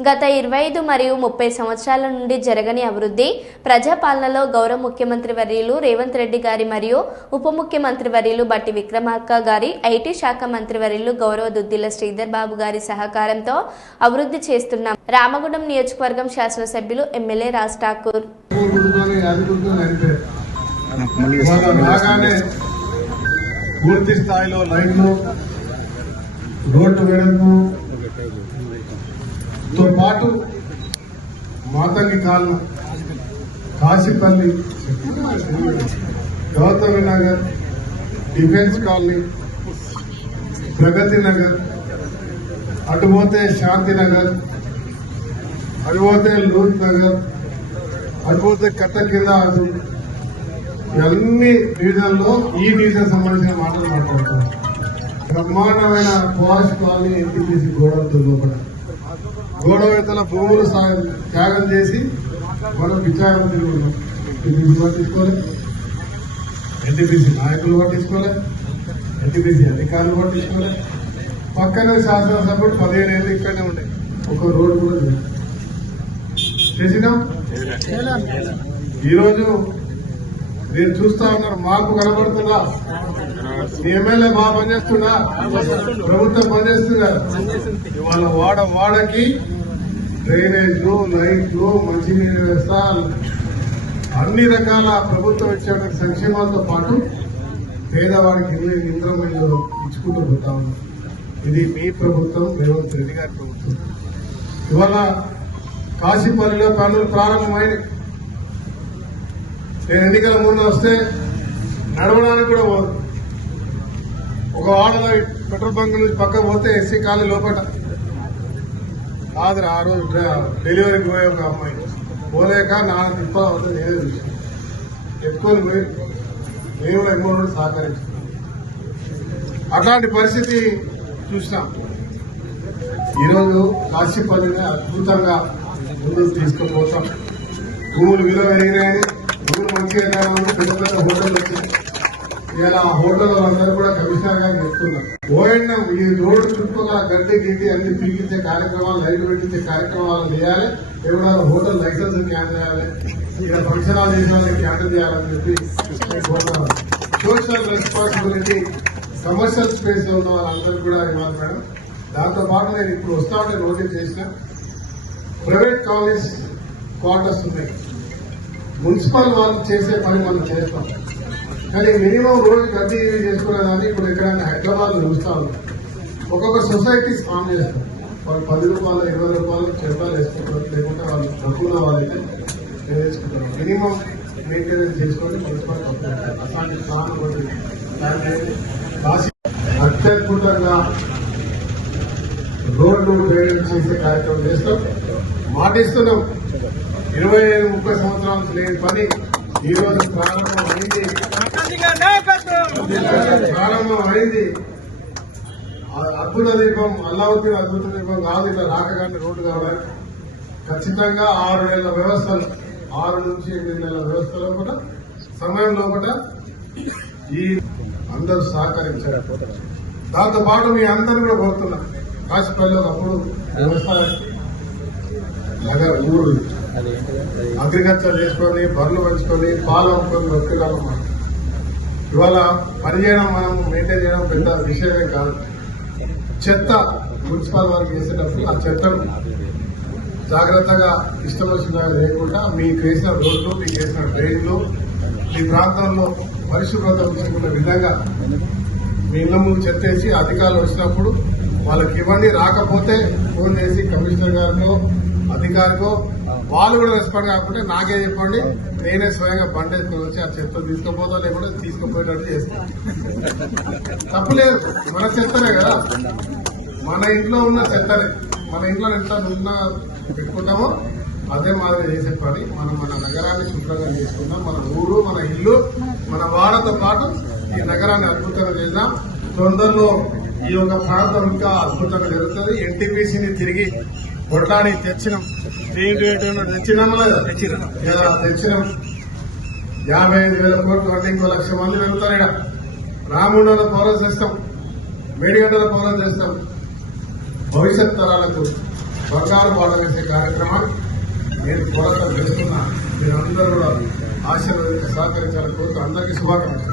గత ఇరవై ఐదు మరియు ముప్పై సంవత్సరాల నుండి జరగని అభివృద్ధి ప్రజాపాలనలో గౌరవ ముఖ్యమంత్రి వర్యులు రేవంత్ రెడ్డి గారి మరియు ఉప ముఖ్యమంత్రి వర్యులు బట్టి విక్రమార్క గారి ఐటీ శాఖ మంత్రి వర్యులు గౌరవ దుద్దిల శ్రీధర్ బాబు గారి సహకారంతో అభివృద్ధి చేస్తున్నాం రామగుండం నియోజకవర్గం శాసనసభ్యులు ఎమ్మెల్యే రాజ్ ఠాకూర్. పూర్తి స్థాయిలో లైన్లు రోడ్డు వెడల్పు తో పాటు మాతంగి కాలం కాశీపల్లి గౌతమి నగర్ డిఫెన్స్ కాలనీ ప్రగతి నగర్ అటుపోతే శాంతి నగర్ అటుపోతే లూత్ నగర్ అటుపోతే కట్ట కింద అటు ఇవన్నీ డివిజన్లో ఈ డివిజన్ సంబంధించిన మాటలు మాట్లాడుతాం బ్రహ్మాండమైన పోస్ట్ కాలనీ ఎన్టీపీసీ గోడలతో లోపల గోడవేతల భూములు త్యాగం చేసి మనం విచారణ తిరుగుతున్నాం ఎన్టీపీసీ పట్టించుకోలే ఎన్టీపీసీ నాయకులు పట్టించుకోలే ఎన్టీపీసీ అధికారులు పట్టించుకోలే పక్కనే శాసనసభ్యుడు పదిహేను ఏళ్ళు ఇక్కడనే ఉండే. ఒక రోడ్డు కూడా చేసినాం? ఈరోజు మీరు చూస్తా ఉన్నారు మాకు కనబడుతుందా మీ ఎమ్మెల్యే బాగా పనిచేస్తున్నా ప్రభుత్వం పనిచేస్తుందా ఇవాళ వాడ వాడకి డ్రైనేజ్లు లైట్లు మంచినీరు వ్యవస్థ అన్ని రకాల ప్రభుత్వం ఇచ్చే సంక్షేమాలతో పాటు పేదవాడికి ఇల్లు ఇంద్రం ఇల్లు ఇచ్చుకుంటూ పోతా ఉన్నాం. ఇది మీ ప్రభుత్వం రేవంత్ రెడ్డి గారి ప్రభుత్వం. ఇవాళ కాశీపల్లిలో పనులు ప్రారంభమైనవి నేను ఎన్నికల ముందు వస్తే నడవడానికి కూడా పోదు. ఒక వాడలో పెట్రోల్ బంక్ నుంచి పక్క పోతే ఎస్సీ కాలనీ లోపల కాదురా ఆ రోజు డెలివరీకి పోయే ఒక అమ్మాయి. పోలేక నాన్న తిప్ప వస్తే నేనే చూసాను ఎత్తుకొని పోయి మేము కూడా సహకరించాం అట్లాంటి పరిస్థితి చూసినాం. ఈరోజు కాశీపల్లిని అద్భుతంగా ముందుకు తీసుకుపోతాం. భూములు విలువ పెరిగినాయని భూములు మంచిగా పెద్ద పెద్ద హోటల్ వచ్చినాయి. ఇలా ఆ హోటల్ అందరూ కూడా కమిషనర్ గారు చెప్తున్నారు ఓఎన్ఎం ఈ రోడ్డు చుట్టుపక్కల గడ్డి గిడ్డి అన్ని పీకించే కార్యక్రమాలు లైట్ పెట్టించే కార్యక్రమాలు చేయాలి. ఎవరైనా హోటల్ లైసెన్స్ క్యాన్ చేయాలి. ఇలా ఫంక్షన్ హాల్ చేసిన వాళ్ళకి క్యాన్ చేయాలని చెప్పి సోషల్ రెస్పాన్సిబిలిటీ కమర్షియల్ స్పేస్లో ఉన్న వాళ్ళందరూ కూడా ఇవ్వాలి మేడం. దాంతో పాటు నేను ఇప్పుడు వస్తా ఉంటే నోటీస్ చేసిన ప్రైవేట్ కాలేజ్ క్వార్టర్స్ ఉన్నాయి. మున్సిపల్ వాళ్ళు చేసే పని మనం చేస్తాం. కానీ మినిమం రోజు ప్రతి ఇది చేసుకునేదాన్ని ఇప్పుడు ఎక్కడైనా హైదరాబాద్ చూస్తా ఉన్నాం ఒక్కొక్క సొసైటీస్ ఫామ్ చేస్తాం వాళ్ళు పది రూపాయలు ఇరవై రూపాయలు చెప్పాలు వేసుకుంటారు. లేకుంటే వాళ్ళు డబ్బున్న వాళ్ళైతే వేసుకుంటారు. మినిమం మెయింటెనెన్స్ చేసుకొని మున్సిపల్ అట్లాంటి ప్లాన్ రాసి అత్యద్భుతంగా రోడ్లు డ్రైనేజ్ చేసే కార్యక్రమం చేస్తాం. మాటిస్తున్నాం. ఇరవై ఐదు ముప్పై సంవత్సరాల లేని పని ఈ రోజు ప్రారంభం అయింది. అద్భుత దీపం అల్లావుద్దీన్ అద్భుత దీపం కాదు ఇట్లా రాకగానే రోడ్డు కావాలి. ఖచ్చితంగా ఆరు నెలల వ్యవస్థలు ఆరు నుంచి ఎనిమిది నెలల వ్యవస్థ లోపల సమయం లోపల ఈ అందరూ సహకరించారు. దాంతో పాటు మీ అందరూ కూడా కోరుతున్నా. కాశీపల్లి ఒకప్పుడు వ్యవసాయం నగర ఊరు. అగ్రికల్చర్ చేసుకొని బర్రెలు పెంచుకొని పాలు అమ్ముకొని బతికేదాం మనం ఇవాళ పని చేయడం మనం మెయింటైన్ చేయడం పెద్ద విషయమే కాదు. చెత్త మున్సిపల్ వారికి చేసేటప్పుడు ఆ చెత్తను జాగ్రత్తగా ఇష్టం వచ్చినగా లేకుండా మీకు వేసిన రోడ్లు మీకు వేసిన డ్రైన్లు మీ ప్రాంతంలో పరిశుభ్రత ఉంచుకున్న విధంగా మీ ఇళ్ళ ముందు చెత్త వేసి అధికారులు వచ్చినప్పుడు వాళ్ళకి ఇవ్వండి. రాకపోతే ఫోన్ చేసి కమిషనర్ గారితో అధికారికో వాళ్ళు కూడా రెస్పాండ్ కాకపోతే నాకే చెప్పండి. నేనే స్వయంగా బండి వేసుకొని వచ్చి ఆ చెత్త తీసుకుపోతా లేకుండా తీసుకుపోయేటట్టు చేస్తాను తప్పులేదు మన చెత్తనే కదా. మన ఇంట్లో ఉన్న చెత్తనే. మన ఇంట్లో ఎంత ఉన్న పెట్టుకుంటామో అదే మాదిరి చేసే పని. మనం మన నగరాన్ని శుభ్రంగా చేసుకుందాం. మన ఊరు మన ఇల్లు మన వాడతో పాటు ఈ నగరాన్ని అద్భుతంగా చేద్దాం. తొందరలో ఈ యొక్క ప్రాంతం ఇంకా అద్భుతంగా జరుగుతుంది. ఎన్టీపీసీని తిరిగి కొట్లాడి తెచ్చినాం. తెచ్చినాం. తెచ్చినాం. యాభై ఐదు వేల కోట్లు అంటే ఇంకో లక్ష మంది వెళ్తారు ఇక్కడ రాముండలో పౌరం చేస్తాం. మేడిగడ్డలో పౌరం చేస్తాం. భవిష్యత్ తరాలకు బంగారు బాట వేసే కార్యక్రమాన్ని నేను కొరత వేస్తున్నా మీరందరూ కూడా ఆశీర్వదించి సహకరించాలని కోరుతూ అందరికీ శుభాకాంక్షలు.